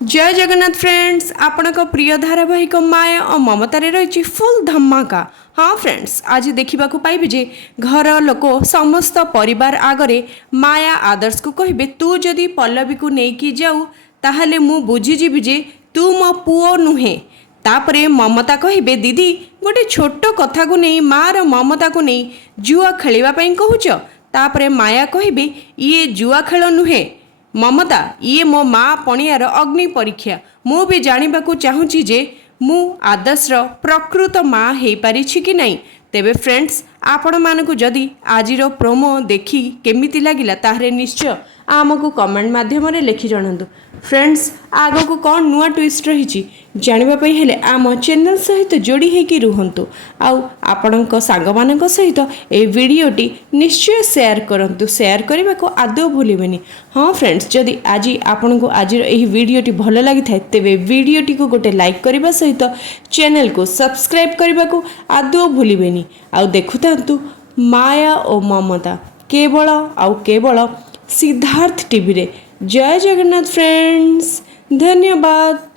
जय जगन्नाथ फ्रेंड्स आपण प्रिय धारावाहिक माया और ममतार रही फुल धमाका। हाँ फ्रेंड्स, आज देखा पाइबे जे घर लोक समस्त परिवार आगरे माया आदर्श को कहे तू जदि पल्लवी को लेकिन जाऊ ताहले मु बुझीजी जे तू मो पुओ नुहे। तापरे ममता कहे दीदी गोटे छोट कथा को नहीं मार ममता को नहीं जुआ खेलवाई कहूच। तापरे माया कहे ये जुआ खेल नुहे ममता, ये मो माँ पणियार अग्नि परीक्षा। मु भी जानवा चाहूँगी जे मु आदर्शर प्रकृत माँ हो पारि कि नहीं। तेबे फ्रेंड्स, आपण मानकु जदि आजिर प्रोमो देखी केमिति लागिला ताहरे निश्चय आमको कमेंट माध्यम लिखि जणातु। फ्रेंड्स, आग को कौन नुआ ट्विस्ट रही जानवाई हेले आम चैनल सहित जोड़ी होकि रुहतु। आपणक सांग सहित ए वीडियोटी निश्चय शेयर करंतु। शेयर करने को आदौ भूलें। हाँ फ्रेंड्स, जदि आज आपण को आज वीडियोटी भल लगी था तेबे वीडियोटी को गोटे लाइक करने सहित चैनल को सब्सक्राइब करने को आदौ भूलें। आउ देखुता माया और ममता केवल सिद्धार्थ टीवी रे। जय जगन्नाथ फ्रेंड्स, धन्यवाद।